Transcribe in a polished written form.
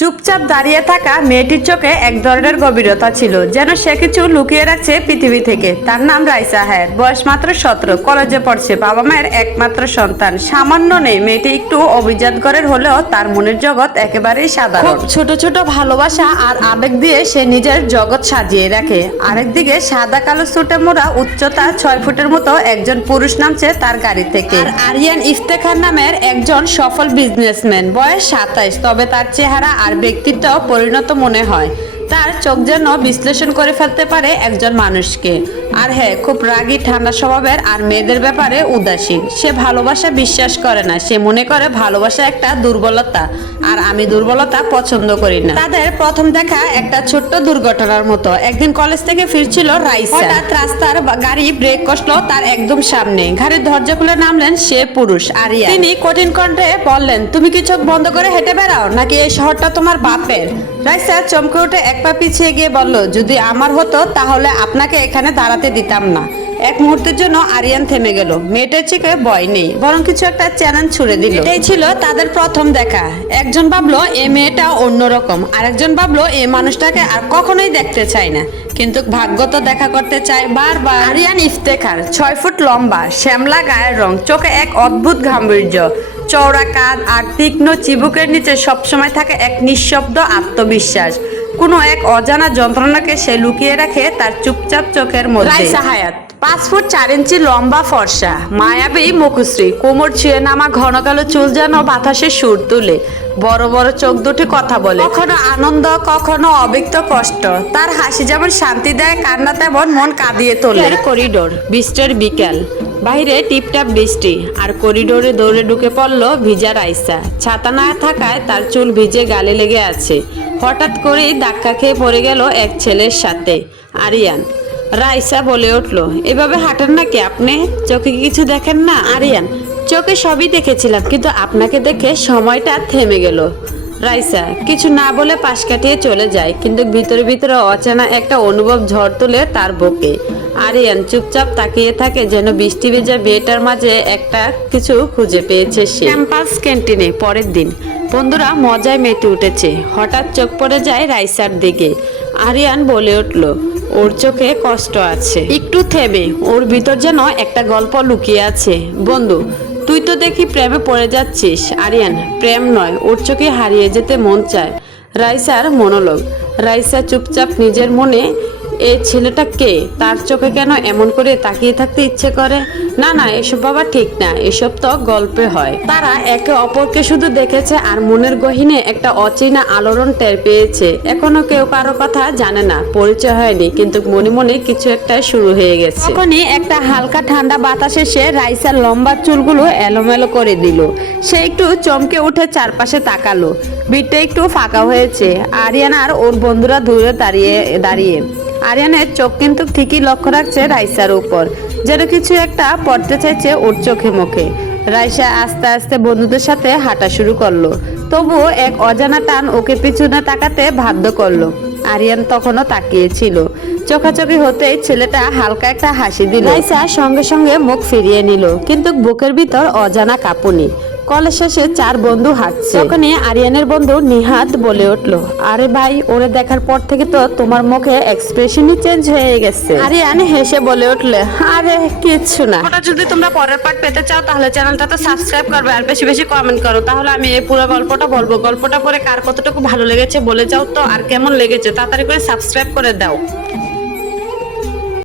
চুপচাপ দাঁড়িয়ে থাকা মেয়েটির চোখে এক ধরনের গভীরতা ছিল, যেন সে কিছু লুকিয়ে রাখছে পৃথিবী থেকে। তার নাম রাইসা হায়াত, বয়স মাত্র 17, কলেজে পড়ছে, বাবা মায়ের একমাত্র সন্তান। সামান্য নেই, মেয়েটি একটু অভিজাত ঘরের হলেও তার মনের জগৎ একেবারেই সাধারণ। খুব ছোট ছোট ভালোবাসা আর আবেগ দিয়ে সে নিজের জগৎ সাজিয়ে রাখে। আরেকদিকে সাদা কালো সুটে মোড়া, উচ্চতা 6 ফুটের মতো একজন পুরুষ নামছে তার গাড়ি থেকে। আর আরিয়ান ইফতেখার নামের একজন সফল বিজনেসম্যান, বয়স 27, তবে তার চেহারা আর ব্যক্তিত্ব পরিণত মনে হয়। তার চোখ যেন বিশ্লেষণ করে ফেলতে পারে একজন মানুষকে। আর হ্যাঁ, খুব রাগী, ঠান্ডা স্বভাবের আর মেয়েদের ব্যাপারে উদাসীন। সে ভালোবাসা বিশ্বাস করে না, সে মনে করে ভালোবাসা একটা দুর্বলতা, আর আমি দুর্বলতা পছন্দ করি না। তাদের প্রথম দেখা একটা ছোট্ট দুর্ঘটনার মতো। একদিন কলেজ থেকে ফিরছিল রাইসা, হঠাৎ রাস্তার গাড়ি ব্রেক কষলো তার একদম সামনে। গাড়ির দরজা খুলে নামলেন সে পুরুষ আরিয়ান। তিনি কঠিন কণ্ঠে বললেন, তুমি কি চোখ বন্ধ করে হেঁটে বেড়াও, নাকি এই শহরটা তোমার বাপের? রাইসা চমকে উঠে এক পা পিছিয়ে গিয়ে বলল, যদি আমার হতো তাহলে আপনাকে এখানে দাঁড়াতে দিতাম না। এক মুহূর্তের জন্য আরিয়ান থেমে গেল। মেয়েটার চোখে ভয় নেই, বরং কিছু একটা চ্যালেঞ্জ ছুড়ে দিল। এটাই ছিল তাদের প্রথম দেখা। একজন ভাবলো এই মেয়েটা অন্যরকম, আরেকজন ভাবলো এই মানুষটাকে আর কখনোই দেখতে চায় না। কিন্তু ভাগ্য তো দেখা করতে চায় বারবার। আরিয়ান ইফতেখার, 6 ফুট লম্বা, শ্যামলা গায়ের রং, চোখে এক অদ্ভুত গাম্ভীর্য, চওড়া কাঁধ আর তীক্ষ্ণ চিবুকের নিচে সবসময় থাকে এক নিঃশব্দ আত্মবিশ্বাস। কোনো এক অজানা যন্ত্রণাকে সে লুকিয়ে রাখে তার চুপচাপ চোখের মধ্যে। রাইসা হায়াত, 5 ফুট 4 ইঞ্চি লম্বা, ফর্সা, মায়াবী মুখশ্রী, কোমর ছুঁয়ে নামা ঘন কালো চুল যেন বাতাসে সুর তুলে। বড় বড় চোখ দুটি কথা বলে, কখনো আনন্দ, কখনো অব্যক্ত কষ্ট। তার হাসি যেমন শান্তি দেয়, কান্না তেমন মন কাঁদিয়ে তোলে। করিডোর, বৃষ্টির বিকেল, বাইরে টিপটাপ বৃষ্টি, আর করিডোরে দৌড়ে ঢুকে পড়ল ভিজা রাইসা। ছাতা না থাকায় তার চুল ভিজে গালে লেগে আছে। হঠাৎ করেই ধাক্কা খেয়ে পড়ে গেল এক ছেলের সাথে, আরিয়ান। রাইসা বলে উঠল, এভাবে হাঁটেন নাকি আপনি? চোখে কিছু দেখেন না? আরিয়ান, চোখে সবই দেখেছিলাম, কিন্তু আপনাকে দেখে সময়টা থেমে গেল। রাইসা কিছু না বলে পাশ কাটিয়ে চলে যায়, কিন্তু ভিতরে ভিতরে অচেনা একটা অনুভব ঝড় তুলে তার বুকে। আরিয়ান চুপচাপ তাকিয়ে থাকে, যেন বৃষ্টি ভেজা বিয়েটার মাঝে একটা কিছু খুঁজে পেয়েছে সে। ক্যাম্পাস ক্যান্টিনে পরের দিন বন্ধুরা মজায় মেতে উঠেছে। হঠাৎ চোখ পড়ে যায় রাইসার দিকে। আরিয়ান বলে উঠল, ওর চোখে কষ্ট আছে। একটু থেমে, ওর ভিতর যেন একটা গল্প লুকিয়ে আছে। বন্ধু, তুই তো দেখি প্রেমে পড়ে যাচ্ছিস। আরিয়ান, প্রেম নয়, ওর চোখে হারিয়ে যেতে মন চায়। রাইসার মনোলগ। রাইসা চুপচাপ নিজের মনে, এই ছেলেটা কে? তার চোখে কেন এমন করে তাকিয়ে থাকতে ইচ্ছে করে? না না, এসব বাবা ঠিক না, এসব তো গল্পে হয়। তারা একে অপরকে শুধু দেখেছে আর মনের গহীনে একটা অচেনা আলোড়ন টের পেয়েছে। এখনো কেউ কারো কথা জানে না, পরিচয় হয়নি, কিন্তু মনে মনে কিছু একটা শুরু হয়ে গেছে। তখনই একটা হালকা ঠান্ডা বাতাস এসে রাইসার লম্বা চুলগুলো এলোমেলো করে দিল। সে একটু চমকে উঠে চারপাশে তাকালো। ভিড়টা একটু ফাঁকা হয়েছে। আরিয়ান আর ওর বন্ধুরা দূরে দাঁড়িয়ে। আরিয়ানের চোখ কিন্তু ঠিকই লক্ষ্য রাখছে রাইসার উপর, যেন কিছু একটা পড়তে চাইছে ওর চোখে মুখে। রাইসা আস্তে আস্তে বন্ধুদের সাথে হাঁটা শুরু করলো, তবুও এক অজানা টান ওকে পিছনে তাকাতে বাধ্য করলো। আরিয়ান তখনও তাকিয়েছিল। চোখাচোখি হতেই ছেলেটা হালকা একটা হাসি দিল। রাইসা সঙ্গে সঙ্গে মুখ ফিরিয়ে নিল, কিন্তু বুকের ভিতর অজানা কাঁপুনি। কলেজ শেষে 4 বন্ধু হাঁটছে। তখনই আরিয়ানের বন্ধু নিহাত বলে উঠলো, আরে ভাই, ওরে দেখার পর থেকে তো তোমার মুখে এক্সপ্রেশনই চেঞ্জ হয়ে গেছে। আরিয়ান হেসে বলে উঠলে, আরে কিচ্ছু না। ওটা যদি তোমরা পরের পার্ট পেতে চাও তাহলে চ্যানেলটাতে সাবস্ক্রাইব করবে আর বেশি বেশি কমেন্ট করো, তাহলে আমি এই পুরো গল্পটা বলবো। গল্পটা পরে কার কতটুকু ভালো লেগেছে বলে যাও তো, আর কেমন লেগেছে তাড়াতাড়ি করে সাবস্ক্রাইব করে দাও।